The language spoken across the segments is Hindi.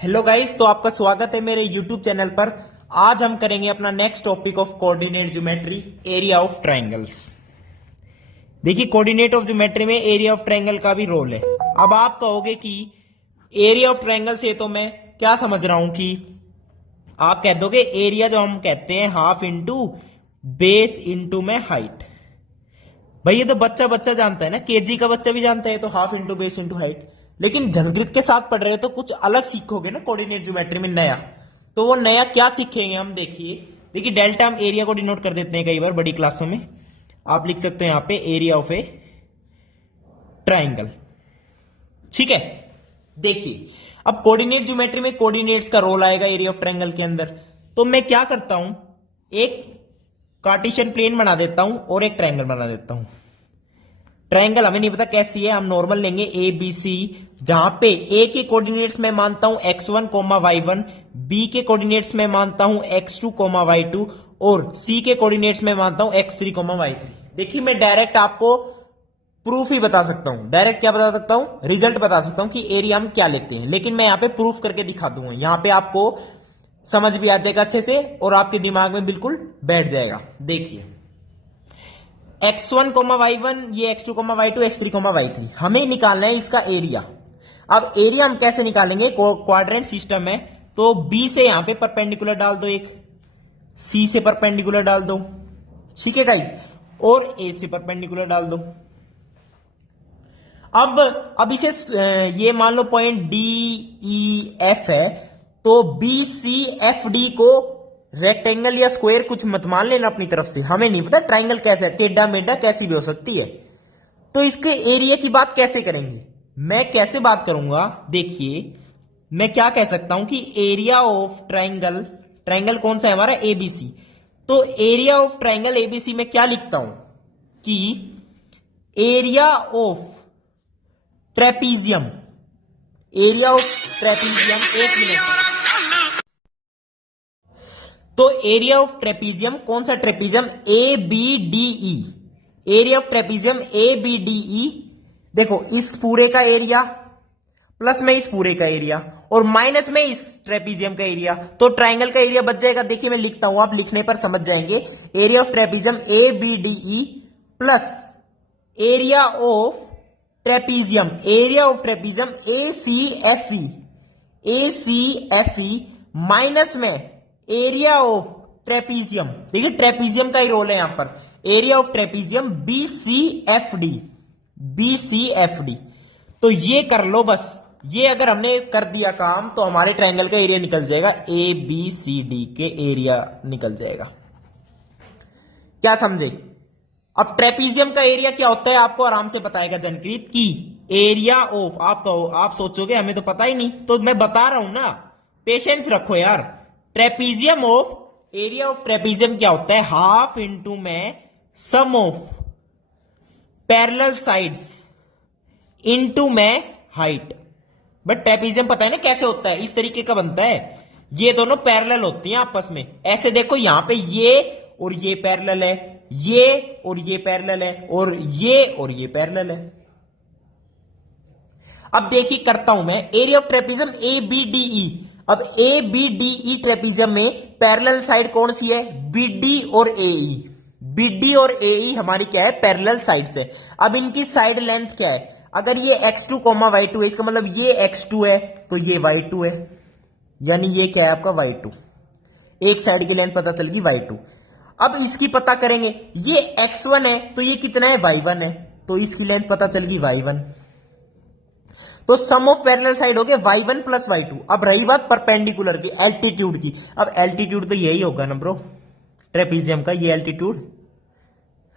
हेलो गाइस, तो आपका स्वागत है मेरे यूट्यूब चैनल पर। आज हम करेंगे अपना next topic of coordinate geometry, area of triangles. देखिए, कोऑर्डिनेट ऑफ ज्योमेट्री में एरिया ऑफ ट्रायंगल का भी रोल है। अब आप कहोगे कि एरिया ऑफ ट्रायंगल से तो मैं क्या समझ रहा हूं कि आप कह दोगे एरिया जो हम कहते हैं हाफ इंटू बेस इंटू में हाइट। भाई ये तो बच्चा बच्चा जानता है ना, केजी का बच्चा भी जानता है तो half into base into height. लेकिन जनगणित के साथ पढ़ रहे हो तो कुछ अलग सीखोगे ना कोऑर्डिनेट ज्योमेट्री में नया। तो वो नया क्या सीखेंगे हम, देखिए डेल्टा हम एरिया को डिनोट कर देते हैं कई बार बड़ी क्लासों में। आप लिख सकते हो यहां पे एरिया ऑफ ए ट्राइंगल। ठीक है, देखिए अब कोऑर्डिनेट ज्योमेट्री में कोऑर्डिनेट्स का रोल आएगा एरिया ऑफ ट्राइंगल के अंदर। तो मैं क्या करता हूं, एक कार्टेशियन प्लेन बना देता हूं और एक ट्रायंगल बना देता हूं। ट्रायंगल हमें नहीं पता कैसी है, हम नॉर्मल लेंगे ए बी सी, जहां पे ए के कोऑर्डिनेट्स में मानता हूं x1 y1, बी के कोऑर्डिनेट्स में मानता हूं x2 y2 और सी के कोऑर्डिनेट्स में मानता हूं x3 y3। देखिए मैं डायरेक्ट आपको प्रूफ ही बता सकता हूं, डायरेक्ट क्या बता सकता हूं, रिजल्ट बता सकता हूं कि एरिया हम क्या लेते हैं। लेकिन मैं यहां पे प्रूफ करके दिखा दूंगा, यहां पे आपको समझ भी आ जाएगा अच्छे से और आपके दिमाग में बिल्कुल बैठ जाएगा। देखिए x1 y1, ये x2 y2, x3 y3 हमें निकालना है इसका एरिया। अब एरिया हम कैसे निकालेंगे, क्वाड्रेंट सिस्टम है तो B से यहां पे परपेंडिकुलर डाल दो, एक C से परपेंडिकुलर डाल दो, ठीक है गाइस, और A से परपेंडिकुलर डाल दो। अब इसे ये मान लो पॉइंट D E F है, तो B C F D को रेक्टेंगल या स्क्वायर कुछ मत मान लेना अपनी तरफ से, हमें नहीं पता ट्राइंगल कैसा है, टेढ़ा मेढ़ा कैसी भी हो सकती है। तो इसके एरिया की बात कैसे करेंगे, मैं कैसे बात करूंगा, देखिए मैं क्या कह सकता हूं कि एरिया ऑफ ट्राइंगल, ट्राइंगल कौन सा है हमारा एबीसी, तो एरिया ऑफ ट्राइंगल एबीसी में क्या लिखता हूं कि area of trapezium, area of trapezium, एक मिनट, तो एरिया ऑफ ट्रेपीजियम कौन सा trapezium, A B D E, area of trapezium A B D E. देखो इस पूरे का एरिया प्लस में इस पूरे का एरिया और माइनस में इस ट्रेपीजियम का एरिया, तो ट्राइंगल का एरिया बच जाएगा। देखिए मैं लिखता हूं, आप लिखने पर समझ जाएंगे, area of trapezium A B D E plus area of trapezium, area of trapezium A C F E, A C F E minus में एरिया ऑफ ट्रेपीजियम, देखिए ट्रेपीजियम का ही रोल है यहां पर, area of trapezium B C F D, B C F D. तो ये कर लो बस, ये अगर हमने कर दिया काम तो हमारे ट्रायंगल का एरिया निकल जाएगा, ए बी सी डी के एरिया निकल जाएगा। क्या समझे? अब ट्रेपीजियम का एरिया क्या होता है आपको आराम से बताएगा जनकृत की एरिया ऑफ, आप कहो, आप सोचोगे हमें तो पता ही नहीं, तो मैं बता रहा हूं ना, पेशेंस रखो यार। Trapezium of, area of trapezium क्या होता है, हाफ इंटू में sum of parallel sides into में हाइट। बट ट्रेपीजियम पता है ना कैसे होता है, इस तरीके का बनता है, ये दोनों पैरेलल होती हैं आपस में, ऐसे देखो यहां पे ये और ये पैरेलल है, ये और ये पैरेलल है, और ये पैरेलल है। अब देखिए करता हूं मैं, area of trapezium A B D E. अब A B D E trapezium में पैरेलल साइड कौन सी है, बी डी और ए ई, बी डी और ए ई हमारी क्या है, पैरेलल साइड्स है। अब इनकी साइड लेंथ क्या है, अगर ये x2 y2 है, इसका मतलब ये x2 है तो ये y2 है, यानी ये क्या है आपका y2, एक साइड की लेंथ पता चल गई y2। अब इसकी पता करेंगे, ये x1 है तो ये कितना है, y1 है, तो इसकी लेंथ पता चल गई y1। तो सम ऑफ पैरेलल साइड हो गए y1 प्लस y2। अब रही बात परपेंडिकुलर की, एल्टीट्यूड की, अब एल्टीट्यूड तो यही होगा ना ब्रो ट्रेपीजियम का, ये एल्टीट्यूड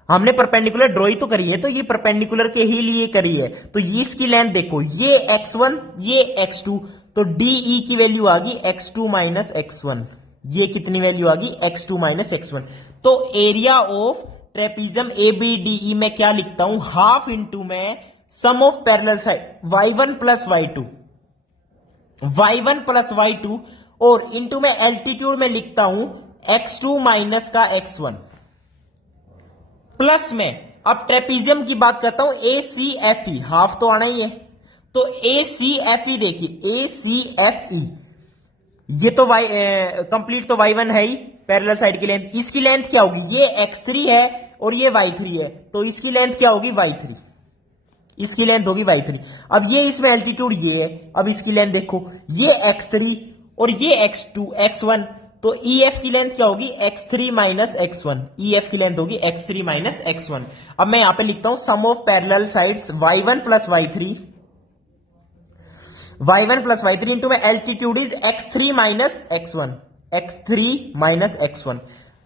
हमने परपेंडिकुलर ड्रॉ ही तो करी है, तो ये परपेंडिकुलर के ही लिए करी है, तो ये इसकी लेंथ देखो, ये x1 ये x2, तो DE की वैल्यू आ गई x2 माइनस x1, ये कितनी वैल्यू आ गई, x2 माइनस x1। तो एरिया ऑफ ट्रेपीजियम ABDE में क्या लिखता हूं, हाफ इंटू में sum of parallel side y1 plus y2, y1 plus y2, और इंटू में एल्टीट्यूड में लिखता हूं x2 माइनस का x1 प्लस में, अब ट्रेपीजियम की बात करता हूं ए सी एफ ई, हाफ तो आना ही है, तो ए सी एफ ई देखिए, ए सी एफ ई ये तो y कंप्लीट तो y1 है ही, पैरेलल साइड की लेंथ। इसकी लेंथ क्या होगी, ये x3 है और ये y3 है, तो इसकी लेंथ क्या होगी y3, इसकी लेंथ होगी y3। अब ये इसमें एल्टीट्यूड ये है, अब इसकी लेंथ देखो, ये x3 और ये x2 x1, तो EF की लेंथ क्या होगी x3 माइनस x1, EF की लेंथ होगी x3 माइनस x1। अब मैं यहां पे लिखता हूं sum of parallel sides y1 plus y3, y1 plus y3 into में altitude is x3 minus x1, x3 minus x1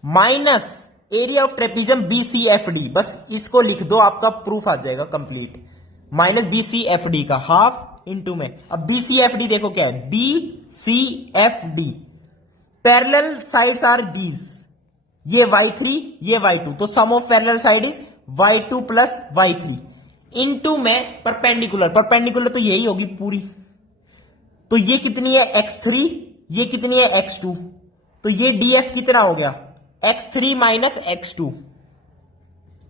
minus area of trapezium BCFD, बस इसको लिख दो, आपका प्रूफ आ जाएगा कंप्लीट। माइनस BCFD का हाफ इंटू में, अब BCFD देखो क्या है, BCFD parallel sides are these, ये y3 ये y2, तो sum of parallel side is y2 plus y3 into में परपेंडिकुलर, परपेंडिकुलर तो यही होगी पूरी, तो ये कितनी है x3, ये कितनी है x2, तो ये DF कितना हो गया x3 minus x2,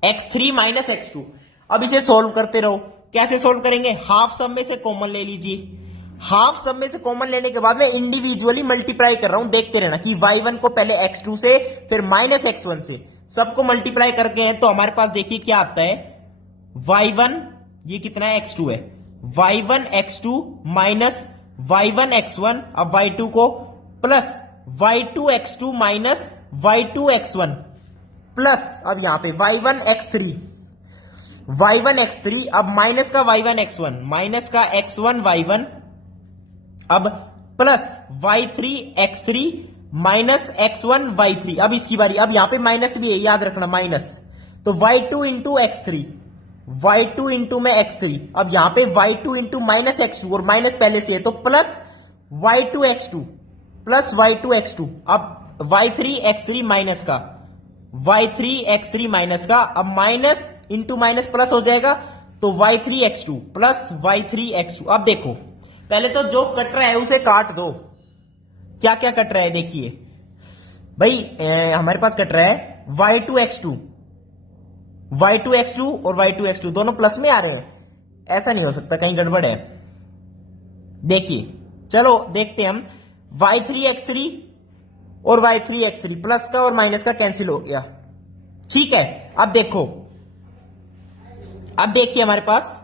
x3 minus x2। अब इसे सोल्व करते रहो, कैसे सोल्व करेंगे, हाफ सम में से कॉमन ले लीजिए, हाफ सम में से कॉमन लेने के बाद मैं इंडिविजुअली मल्टीप्लाई कर रहा हूं, देखते रहना कि y1 को पहले x2 से फिर माइनस x1 से सबको मल्टीप्लाई करके हैं, तो हमारे पास देखिए क्या आता है, y1 ये कितना है x2 है, y1 x2 minus y1 x1, अब y2 को plus y2 x2 minus y2 x1 plus, अब यहां पे y1 x3, y1 x3, अब माइनस का y1 x1 माइनस का x1 y1, अब plus y3 x3 minus x1 y3, अब इसकी बारी, अब यहां पे माइनस भी है याद रखना माइनस, तो y2 into x3, y2 into में x3, अब यहां पे y2 इंटू माइनस x2 और माइनस पहले से है तो plus y2 x2 plus y2 x2, अब y3 x3 माइनस का, y3 x3 माइनस का, अब माइनस इंटू माइनस प्लस हो जाएगा, तो y3 x2 plus y3 x2। अब देखो पहले तो जो कट रहा है उसे काट दो, क्या क्या कट रहा है देखिए भाई, हमारे पास कट रहा है y2 x2, y2 x2 और y2 x2 दोनों प्लस में आ रहे हैं, ऐसा नहीं हो सकता, कहीं गड़बड़ है। देखिए चलो देखते हैं हम, y3 x3 और y3 x3 प्लस का और माइनस का कैंसिल हो गया, ठीक है। अब देखो, अब देखिए हमारे पास,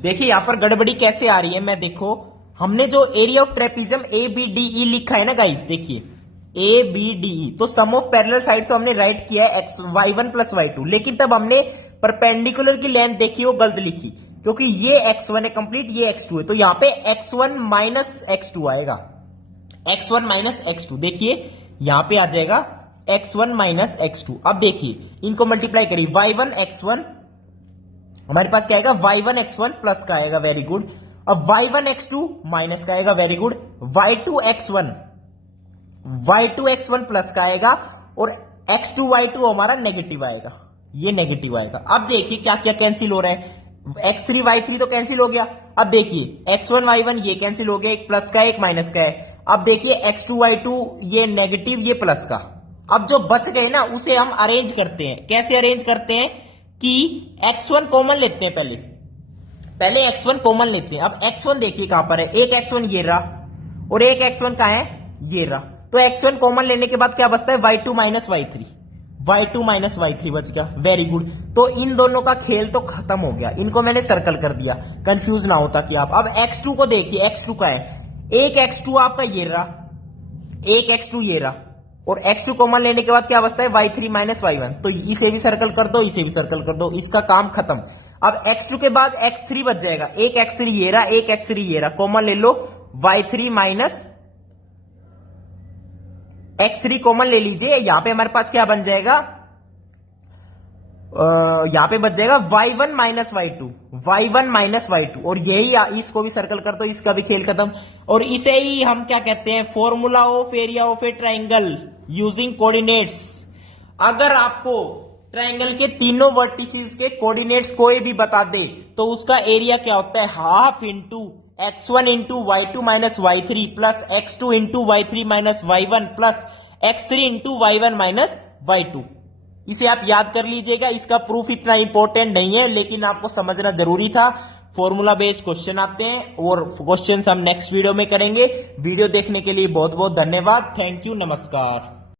देखिए यहां पर गड़बड़ी कैसे आ रही है, मैं देखो हमने जो एरिया ऑफ ट्रेपीजियम ABDE लिखा है ना गाइस, देखिए ABDE, तो सम ऑफ पैरेलल साइड तो हमने राइट किया है y1 प्लस y2, लेकिन तब हमने परपेंडिकुलर की लेंथ देखी वो गलत लिखी, क्योंकि ये x1 है कंप्लीट, ये x2 है, तो यहां पे x1 माइनस x2 आएगा, x1 माइनस x2, देखिए यहां पे आ जाएगा x1 माइनस x2। अब देखिए इनको मल्टीप्लाई करिए, y1 x1 हमारे पास क्या आएगा, y1 x1 प्लस का आएगा, वेरी गुड, अब y1 x2 माइनस का आएगा, very good, y2 x1 plus का आएगा और x2 y2 हमारा नेगेटिव आएगा, ये नेगेटिव आएगा। अब देखिए क्या क्या कैंसिल हो रहा है, x3 y3 तो कैंसिल हो गया, अब देखिए x1 y1 ये कैंसिल हो गया, एक प्लस का एक माइनस का है, अब देखिए x2 y2 ये नेगेटिव ये प्लस का, अब जो बच गए ना उसे हम अरेंज करते हैं, कैसे अरेंज करते हैं कि x1 कॉमन लेते हैं, पहले x1 कॉमन लेते हैं। अब x1 देखिए कहां पर है, एक x1 ये रहा और एक x1 कहां है, ये रहा, तो x1 कॉमन लेने के बाद क्या बचता है, y2 minus y3, y2 minus y3 बच गया, वेरी गुड। तो इन दोनों का खेल तो खत्म हो गया, इनको मैंने सर्कल कर दिया, कंफ्यूज ना होता कि आप। अब x2 को देखिए, x2 का है, एक x2 आपका ये रहा, एक x2 ये रहा, और x2 कॉमन लेने के बाद क्या बचता है, y3 माइनस y1, तो इसे भी सर्कल कर दो, इसे भी सर्कल कर दो, इसका काम खत्म। अब x2 के बाद x3 बच जाएगा, एक x3 ये रहा, एक x3 ये रहा, कॉमन ले लो, y3 माइनस x3 कॉमन ले लीजिए, यहां पे हमारे पास क्या बन जाएगा, यहां पे बच जाएगा y1 minus y2, y1 minus y2, और यही इसको भी सर्कल कर दो, इसका भी खेल खत्म। और इसे ही हम क्या कहते हैं, formula of area of A triangle using coordinates. अगर आपको ट्राइंगल के तीनों वर्टिसेस के कोऑर्डिनेट्स कोई भी बता दे तो उसका एरिया क्या होता है, half into x1 into y2 minus y3 plus x2 into y3 minus y1 plus x3 into y1 minus y2। इसे आप याद कर लीजिएगा, इसका प्रूफ इतना इंपॉर्टेंट नहीं है लेकिन आपको समझना जरूरी था। फॉर्मूला बेस्ड क्वेश्चन आते हैं और क्वेश्चंस हम नेक्स्ट वीडियो में करेंगे। वीडियो देखने के लिए बहुत बहुत धन्यवाद। थैंक यू, नमस्कार।